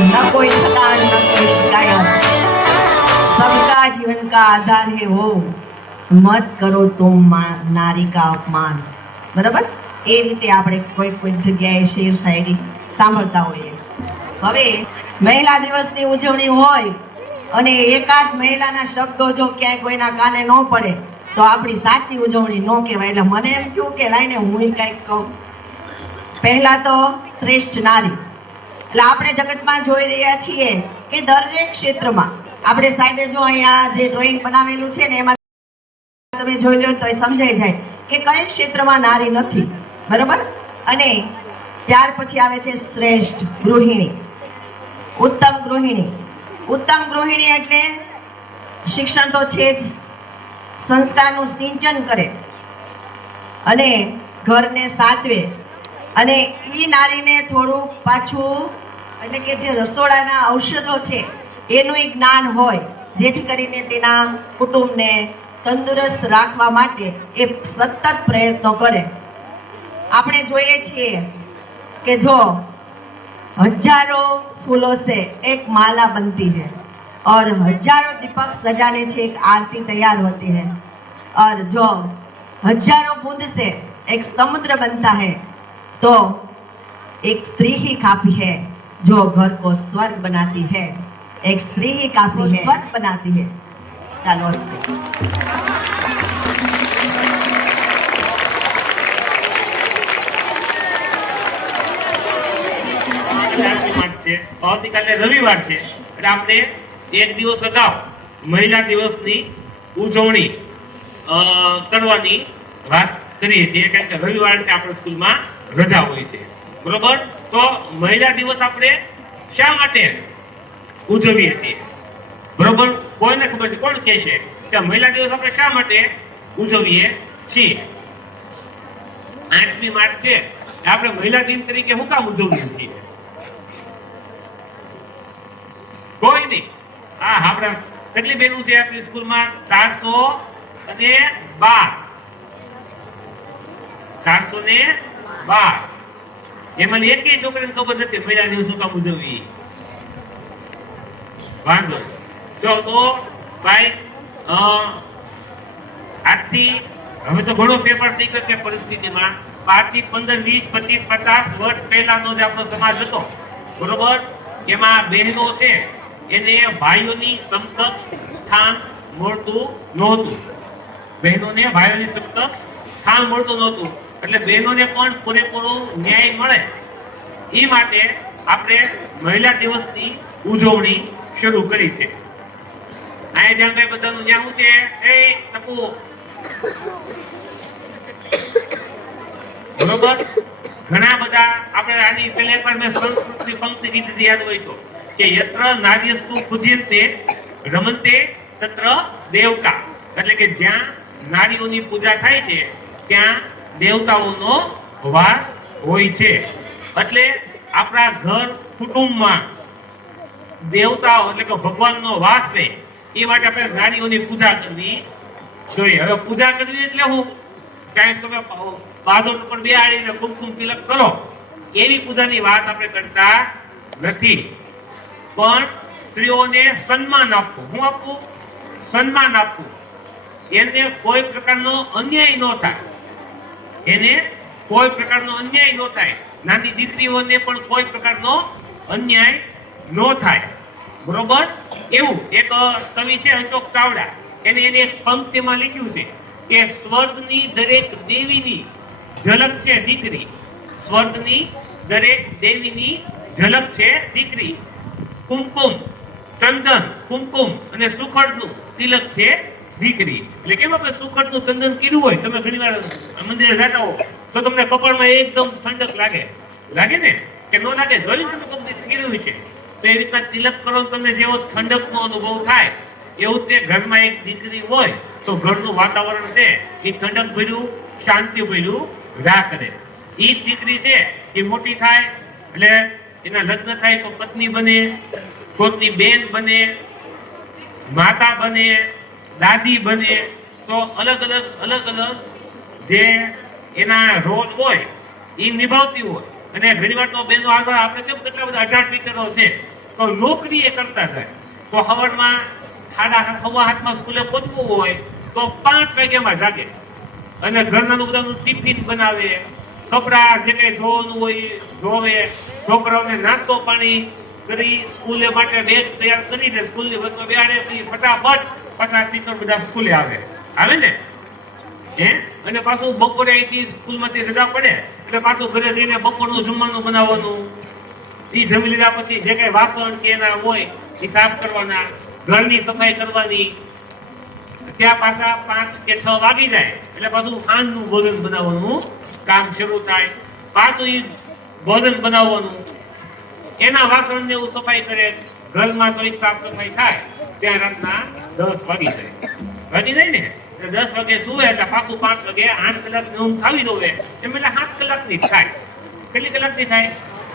न कोई थकान न कोई शिकायत, सबका जीवन का आधार है वो, मत करो तुम नारी का अपमान। बराबर, એ રીતે આપણે કોઈ કોઈ જગ્યાએ શેર શાયરી સાંભળતા હોઈએ. હવે મહિલા દિવસની ઉજવણી હોય અને એકાદ મહિલાના શબ્દો જો ક્યાંય કોઈના કાને ન પડે તો આપણી સાચી ઉજવણી ન કહેવાય. એટલે મને એમ થયું કે લાઈને હું કંઈક કહું. પહેલા તો શ્રેષ્ઠ નારી, એટલે આપણે જગતમાં જોઈ રહ્યા છીએ કે દરેક ક્ષેત્રમાં આપણે સાહેબે જો અહીંયા જે ડ્રોઈંગ બનાવેલું છે ને એમાં તમે જોઈ લો તો એ સમજાઈ જાય કે કઈ ક્ષેત્રમાં નારી નથી. બરાબર, અને ત્યાર પછી આવે છે શ્રેષ્ઠ ગૃહિણી, ઉત્તમ ગૃહિણી. ઉત્તમ ગૃહિણી એટલે શિક્ષણ તો છે જ, સંસ્કારનું સિંચન કરે અને ઘરને સાચવે, અને એ નારીને થોડું પાછું એટલે કે જે રસોડાના ઔષધો છે એનું જ્ઞાન હોય, જેથી કરીને તેના કુટુંબને તંદુરસ્ત રાખવા માટે એ સતત પ્રયત્નો કરે. આપણે જોઈએ છીએ કે જો હજારો फूलों से एक माला बनती है और हजारों दीपक सजाने से एक आरती तैयार होती है, और जो हजारों बूंद से एक समुद्र बनता है तो एक स्त्री ही काफी है जो घर को स्वर्ग बनाती है. एक स्त्री ही काफी है, स्वर्ग बनाती है. चलो આવતીકાલે રવિવાર છે એટલે આપણે એક દિવસ અગાઉ મહિલા દિવસની ઉજવણી કરવાની વાત કરીએ છીએ, કારણ કે રવિવાર છે આપણે સ્કૂલમાં રજા હોય છે. બરોબર, તો મહિલા દિવસ આપણે શા માટે ઉજવીએ છીએ? બરોબર, કોઈને ખબર છે? કોણ કહે છે કે મહિલા દિવસ આપણે શા માટે ઉજવીએ છીએ? 8મી માર્ચ છે, આપણે મહિલા દિન તરીકે શું કામ ઉજવીએ છીએ? કોઈ નહીં. હા, આપણે કેટલી બહેનો છે આપણી સ્કૂલમાં? 412. 412. એમાં એકેય છોકરીને ખબર નથી મહિલા દિવસ શું કામ ઉજવવી. વાંધો જો તો ભાઈ આજથી હવે તો ઘણો પેપર થઈ ગયો છે પરિસ્થિતિમાં. 5 થી 15, 20, 25, 50 વર્ષ પહેલાનો જે આપણો સમાજ હતો, બરોબર, એમાં બહેનો છે એને ભાઈઓની સમકક્ષ સ્થાન મળતું નહોતું. બહેનોને ભાઈઓની સમકક્ષ સ્થાન મળતું નહોતું, એટલે બહેનોને પણ પૂરેપૂરો ન્યાય મળે એ માટે આપણે મહિલા દિવસની ઉજવણી શરૂ કરી છે. અહીંયા જ્યાં કઈ બધાનું જ્યાં છે એ તપુ બરોબર, ઘણા બધા આપણે આની પહેલા પણ મેં સંસ્કૃતની પંક્તિ કીધી યાદ હોય તો કે યત્ર નાર્યસ્તુ પૂજ્યન્તે રમન્તે તત્ર દેવતા, એટલે કે જ્યાં નારીઓની પૂજા થાય છે ત્યાં દેવતાઓનો વાસ હોય છે. એટલે આપણા ઘર કુટુંબમાં દેવતાઓ એટલે કે ભગવાનનો વાસ રહે એ માટે આપણે નારીઓની પૂજા કરવી જોઈએ. હવે પૂજા કરવી એટલે હું કાંઈ તમે બાદોર ઉપર બેહાડીને કુમકુમ તિલક કરો એવી પૂજાની વાત આપણે કરતા નથી, પણ સ્ત્રીઓને સન્માન આપવું. હું આપવું? સન્માન આપવું. એને કોઈ પ્રકારનો અન્યાય ન થાય, એને કોઈ પ્રકારનો અન્યાય ન થાય. નાની દીકરીઓને પણ કોઈ પ્રકારનો અન્યાય ન થાય. બરોબર, એવું એક કવિ છે અશોક ચાવડા, એને એક પંક્તિમાં લખ્યું છે કે સ્વર્ગની દરેક દેવીની ઝલક છે દીકરી. સ્વર્ગની દરેક દેવીની ઝલક છે દીકરી. કુમકુમ, ચંદન, કુમકુમ અને સુખડનું તિલક છે દીકરી. એટલે કેમ આપણે સુખડનું ચંદન કર્યું હોય, તમે ઘણીવાર મંદિરે જતા હો તો તમને કપાળમાં એકદમ ઠંડક લાગે ને કે ન લાગે? જોયું તમે કંપની કર્યું છે તો એ રીતના તિલક કરો તમને જેવો ઠંડકનો અનુભવ થાય એવું તે ઘરમાં એક દીકરી હોય તો ઘરનું વાતાવરણ છે એ ઠંડક ભર્યું, શાંતિ ભર્યું રહ્યા કરે. એ દીકરી છે એ મોટી થાય એટલે એના લગ્ન થાય તો પત્ની બને, પોતની બેન બને, માતા બને, દાદી બને, તો અલગ અલગ જે એના રોલ હોય એ નિભાવતી હોય. અને ઘણી વાર તો બેનો આગળ આપણે કેમ કેટલા બધા 18 પિક્ચરો છે તો નોકરી એ કરતા જાય. તો સવારમાં 7:30 સ્કૂલે પહોંચવું હોય તો 5 વાગ્યામાં જાગે અને ઘરનાનું બધાનું ટિફિન બનાવે, કપડાં જે કંઈ ધોવાનું હોય એ ધોવે, છોકરાઓને નાસ્તો પાણી કરી સ્કૂલે માટે બેગ તૈયાર કરીને સ્કૂલની બસમાં બેહાડે, પછી ફટાફટ પાછા ટીચર બધા સ્કૂલે આવે ને અને પાછું બપોરે અહીંથી સ્કૂલમાંથી રજા પડે એટલે પાછું ઘરે જઈને બપોરનું જમવાનું બનાવવાનું. એ જમી લીધા પછી જે કઈ વાસણ કે એના હોય એ સાફ કરવાના, ઘરની સફાઈ કરવાની. ત્યાં પાછા 5 કે 6 વાગી જાય એટલે પાછું સાંજનું ભોજન બનાવવાનું કામ શરૂ થાય. પાછું એ ભોજન બનાવવાનું, એના વાસણ ને એવું સફાઈ કરે, ઘરમાં થોડીક સાફ સફાઈ થાય ત્યાં રાતના 10 વાગી જાય ને. 10 વાગે સુવે એટલે પાછું 5 વાગે 8 કલાકની ઊંઘ ખાવી દોવે એમ એટલે 7 કલાકની થાય. કેટલી કલાકની થાય?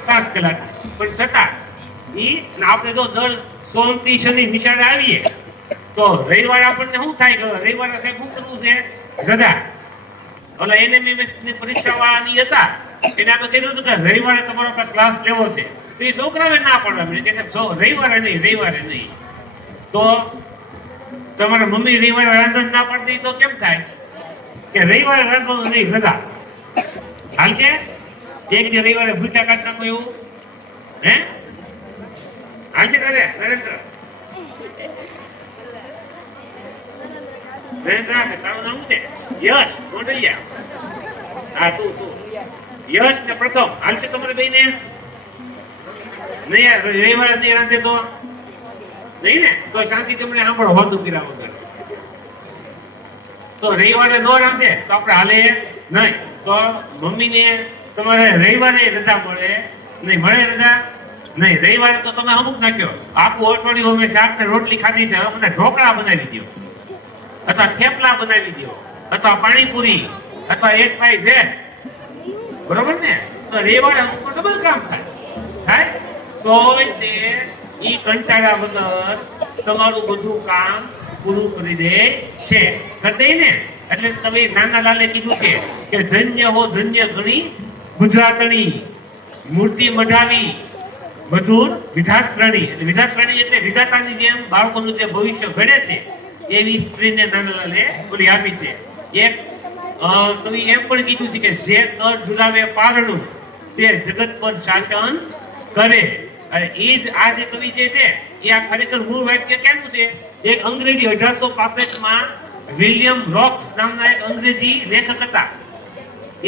7 કલાક. પણ છતાં આપણે જો દર સોમથી શનિ નિશાળે આવીએ તો રવિવારે આપણને શું થાય કે રવિવારે સાહેબ શું કરવું છે? રજા. ઓલા એનએમએમએસ ની પરીક્ષા વાળાની હતા એને આપણે કીધું હતું કે રવિવારે તમારો ક્લાસ લેવો છે. તો એ છોકરાઓએ ના પાડવા મળે કે રવિવારે નહીં. તો તમારા મમ્મી રવિવારે રાંધણ ના પાડતી તો કેમ થાય કે રવિવારે રાંધવાનું નહીં, રજા હાલશે? એક જે રવિવારે ભૂખ્યા કાઢ નાખો એવું હાલશે? નરેન્દ્ર તારું નામ છે? યશ મોઢિયા. હા, તું યશ ને પ્રથમ હાલશે તમારે બેને? નહીં રવિવારે નહીં રાંધે તો નહીં ને? તો શાંતિ તમને સાંભળો વાતું કર્યા વગર. તો રવિવારે નો રાંધે તો આપણે હાલે નહીં. તો મમ્મીને તમારે રવિવારે રજા મળે રજા નહીં. રવિવારે તો તમે અમુક નાખ્યો આખું અઠવાડિયું અમે શાક ને રોટલી ખાધી છે, મને ઢોકળા બનાવી દો અથવા થેપલા બનાવી દો અથવા પાણીપુરી અથવા XYZ, બરોબર ને? તો રવિવારે અમુક ડબલ કામ થાય તો તે ઈ કંટાળા વગર તમારું બધું કામ પૂરું કરી દે છે. કરી ને એટલે તમે નાના લાલે કીધું છે કે ધન્ય હો ધન્ય ગણી ગુજરાતણી, મૂર્તિ મઢાવી મધુર વિધાત્રણી. વિધાત્રણી એટલે વિધાતાની જેમ બાળકોનું જે ભવિષ્ય ઘડે છે એવી સ્ત્રીને નાના લાલે બોલી આપી છે. એક કવિ એમ પણ કીધું છે કે જે કર ઝુલાવે પારણું તે જગત પર શાસન કરે. અને એ જ આ જે કવિ જે છે એ આ ખરેખર મૂળ વાક્ય કેનું છે? એક અંગ્રેજી 1865 વિલિયમ રોક્સ નામના એક અંગ્રેજી લેખક હતા.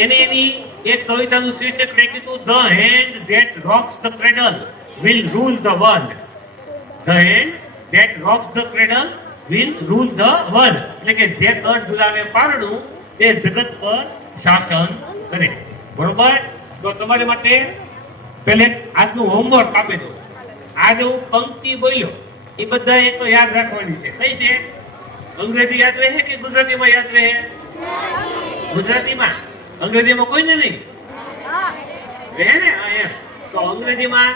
એને એની એક કવિતાનું શીર્ષક લખ્યું હતું, the hand that rocks the cradle will rule the world. The hand that rocks the cradle will rule the world. એટલે કે જે કર ઝુલાવે પારણું તે જગત પર શાસન કરે. બરોબર? તો તમારી માટે પહેલે આજનું હોમવર્ક આપી દો. આજે હું પંક્તિ બોલ્યો એ બધા એ તો યાદ રાખવાની છે. કઈ છે? અંગ્રેજી યાદ રહે કે ગુજરાતીમાં યાદ રહે? ગુજરાતીમાં. અંગ્રેજીમાં કોઈને નહીં રહે ને? એમ તો અંગ્રેજીમાં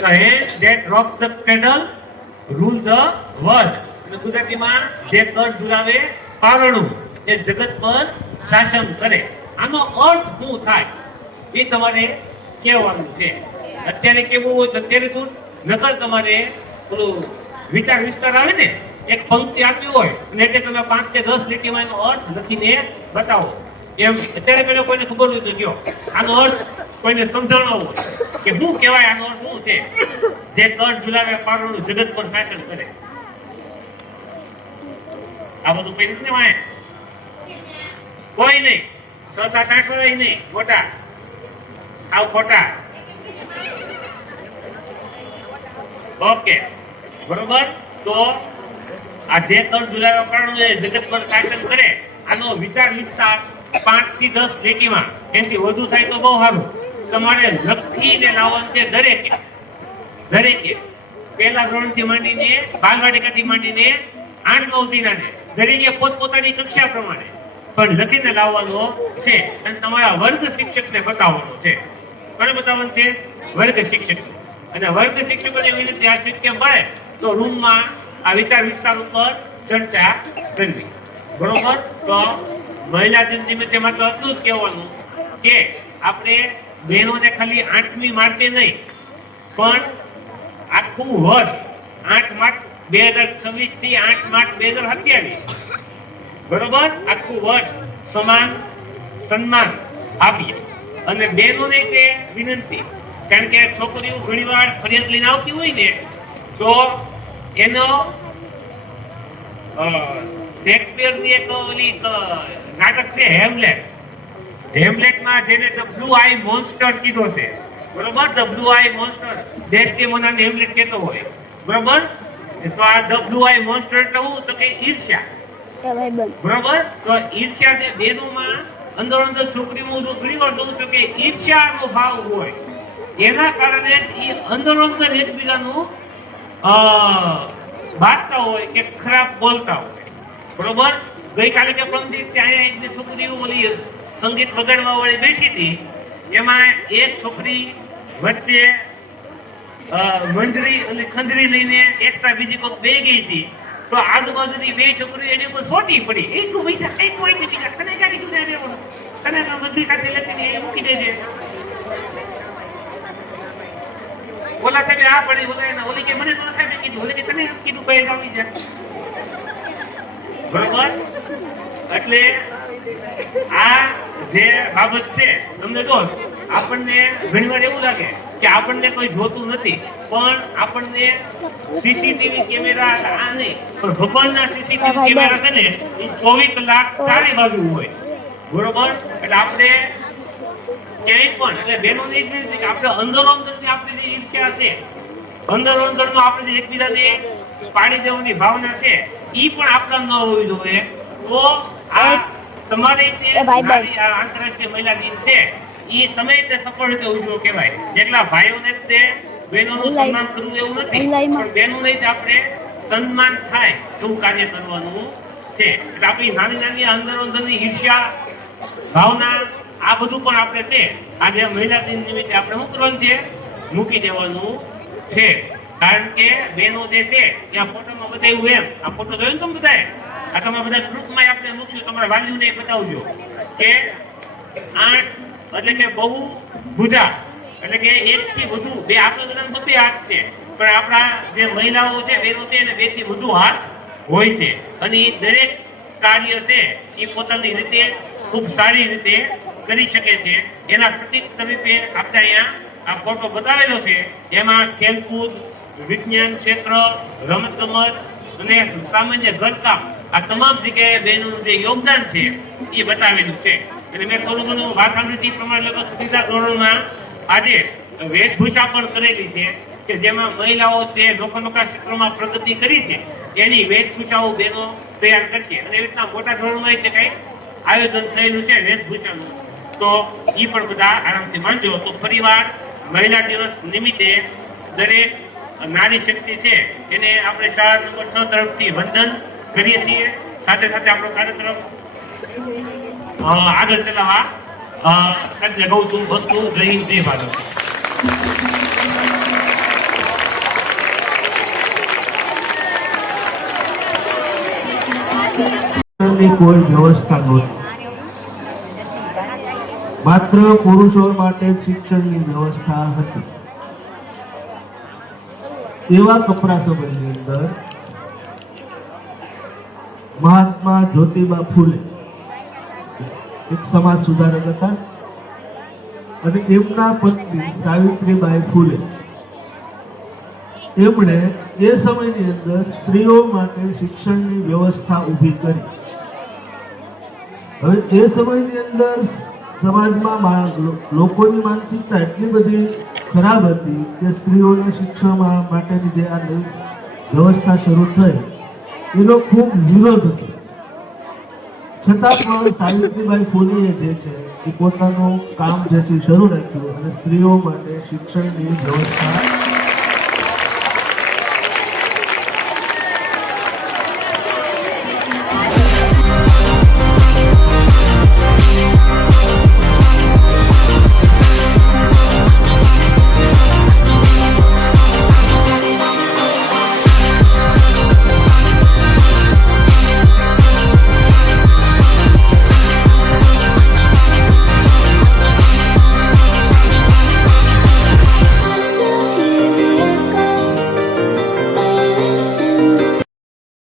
the hand that rocks the cradle rule the world. અને ગુજરાતીમાં જે કર ઝુલાવે પારણું એ જગત પર શાસન કરે. આનો અર્થ શું થાય એ તમારે કહેવાનું છે. અત્યારે કેવું હોય અત્યારે શું નકર તમારે પેલું વિચાર વિસ્તાર આવે ને, એક પંક્તિ આપી હોય અને એટલે તમે 5 કે 10 લીટીમાં એનો અર્થ લખીને બતાવો. એમ અત્યારે પેલો કોઈને ખબર હોય તો કયો આનો અર્થ કોઈને સમજાવવાનો હોય કે શું કહેવાય, આનો અર્થ શું છે? જે કર ઝુલાવે પારણું જગત પર શાસન કરે. આ બધું કઈ નથી વાય કોઈ નહીં. 6, 7, 8 વર્ષ નહીં, ખોટા આવ ખોટા. ઓકે, બરોબર? તો આ જે કર ઝુલાવે પારણું જગત પર શાસન કરે આનો વિચાર વિસ્તાર 5 થી 10 લીટીમાં, એનાથી વધુ થાય તો બહુ સારું. તમારે લખીને લાવવાનું છે દરેકે પહેલા ધોરણથી માંડીને બાલવાટિકાથી માંડીને 8 સુધીનાને દરેકે પોતપોતાની કક્ષા પ્રમાણે પણ લખીને લાવવાનો છે અને તમારા વર્ગ શિક્ષકને બતાવવાનો છે. કોને બતાવવાનું છે? વર્ગ શિક્ષક. અને વર્ગ શિક્ષકોને વિનંતી આ શક્ય મળે તો રૂમમાં આ વિચાર વિસ્તાર ઉપર ચર્ચા કરવી. બરોબર? તો મહિલા દિન નિમિત્તે માત્ર એટલું જ કહેવાનું કે આપણે બહેનોને ખાલી 8મી માર્ચે નહીં પણ આખું વર્ષ 8 માર્ચ 2026 થી 8 માર્ચ 2027 બરોબર આખું વર્ષ સમાન સન્માન આપીએ. અને બહેનોને તે વિનંતી, કારણ કે છોકરીઓ ઘણીવાર ફરિયાદ લઈને આવતી હોય ને, તો એનો શેક્સપિયરની એક ઓલી નાટક છે હેમલેટમાં જેને ધ બ્લુ આઈ મોન્સ્ટર કીધો છે, બરોબર, ધ બ્લુ આઈ મોન્સ્ટર ડેસ્ટિમોનાને હેમલેટ કહેતો હોય, બરોબર. તો આ ધ બ્લુ આઈ મોન્સ્ટર એટલે શું? તો કે ઈર્ષ્યા, બરોબર. તો ઈર્ષ્યા જે બહેનોમાં અંદર અંદર છોકરીઓમાં જો ઘણી વાર જોઉં છું કે ઈર્ષ્યાનો ભાવ હોય, એના કારણે અંદર અંદર એકબીજાનું બાંધતા હોય કે ખરાબ બોલતા હોય, બરોબર. ગઈકાલે કે પરમદી ત્યાં એક છોકરીઓ ઓલી સંગીત વગાડવા વાળી બેઠી હતી, એમાં એક છોકરી વચ્ચે મંજરી અને ખંજરી લઈને એકતા બીજી કોક બે ગઈ હતી, તો આજુબાજુની બે છોકરીઓ એની ઉપર સોટી પડી. એ તું પૈસા કઈ કોઈ નથી, તને ક્યાં કીધું છે, તને તો બધી કાઢી લેતી એ મૂકી દેજે. ઓલા સાહેબ આ પડી, ઓલી કે મને તો સાહેબ કીધું, ઓલી કે તને કીધું કઈ આવી જાય, બરોબર. એટલે આ જે બાબત છે, તમને જો આપણને ઘણીવાર એવું લાગે કે આપણને કોઈ જોતું નથી, પણ આપણને સીસીટીવી કેમેરા આ નહીં, પણ ભગવાનના સીસીટીવી કેમેરા છે ને, એ 24 કલાક ચારે બાજુ હોય, બરોબર. એટલે આપણે ક્યાંય પણ, એટલે બહેનોને જ નથી કે આપણે અંદરો અંદરની આપણી જે ઈર્ષ્યા છે, અંદરો અંદરનો આપણે જે એકબીજાને પાડી દેવાની ભાવના છે, ઈ પણ આપણા ન હોવી જોઈએ. તો આ તમારે તે આંતરરાષ્ટ્રીય મહિલા દિન છે, ઈ તમે તે સફળ રીતે ઉજવો કહેવાય. જેટલા ભાઈઓને તે બહેનોનું સન્માન કરવું એવું નથી, પણ બહેનોને જ આપણે સન્માન થાય એવું કાર્ય કરવાનું છે. એટલે આપણી નાની નાની અંદર અંદરની ઈર્ષ્યા ભાવના આ બધું પણ આપણે છે, આજે મહિલા દિન નિમિત્તે આપણે શું કરવાનું છે? મૂકી દેવાનું છે. કારણ કે બહેનો જે છે ત્યાં ફોટોમાં બતાવ્યું એમ, આ ફોટો જોયો ને તમે બધાએ, આ તમે બધા ગ્રુપમાં આપણે મૂક્યું, તમારા વાલીઓને બતાવજો કે 8 એટલે કે બહુ ભુજા, એટલે કે 1 થી વધુ, બે આપણે બધા 2 હાથ છે, પણ આપણા જે મહિલાઓ છે, બહેનો છે, એને 2 થી વધુ હાથ હોય છે. અને એ દરેક કાર્ય છે એ પોતાની રીતે ખૂબ સારી રીતે કરી શકે છે. એના પ્રતિક તરીકે આપણે અહીંયા આ ફોટો બતાવેલો છે, એમાં ખેલકૂદ, વિજ્ઞાન ક્ષેત્ર, રમતગમત અને સામાન્ય ઘરકામ, આ તમામ જગ્યાએ બહેનોનું જે યોગદાન છે એ બતાવેલું છે. એટલે મેં થોડું ઘણું વાત સાંભળી પ્રમાણે લગભગ ત્રીજા ધોરણમાં આજે વેશભૂષા પણ કરેલી છે કે જેમાં મહિલાઓ જે નોખા ક્ષેત્રોમાં પ્રગતિ કરી છે એની વેશભૂષાઓ બહેનો તૈયાર કરશે. અને એવી રીતના મોટા ધોરણમાં તે કંઈ આયોજન થયેલું છે વેશભૂષાનું, તો એ પણ બધા આરામથી માનજો. તો ફરીવાર મહિલા દિવસ નિમિત્તે દરેક નારી શક્તિ છે એને આપણે શાળા નંબર 6 તરફથી વંદન કરીએ છીએ. સાથે સાથે આપણો કાર્યક્રમ આગળ ચલાવવા સજ્જ ગૌ છું વસ્તુ જય હિન્દ જય ભારત. કોઈ વ્યવસ્થા નહોતી, માત્ર પુરુષો માટે શિક્ષણની વ્યવસ્થા હતી. એવા કપરા સમયની અંદર મહાત્મા જ્યોતિબા ફૂલે એક સમાજ સુધારક હતા અને એમના પત્ની સાવિત્રીબાઈ ફૂલે એમણે એ સમયની અંદર સ્ત્રીઓ માટે શિક્ષણની વ્યવસ્થા ઊભી કરી. હવે એ સમયની અંદર સમાજમાં લોકોની માનસિકતા એટલી બધી ખરાબ હતી કે સ્ત્રીઓને શિક્ષણ માટેની જે આ વ્યવસ્થા શરૂ થઈ એનો ખૂબ વિરોધ હતો. છતાં પણ સાવિત્રીબાઈ ફૂલેએ જે છે એ પોતાનું કામ જે છે શરૂ રાખ્યું અને સ્ત્રીઓ માટે શિક્ષણની વ્યવસ્થા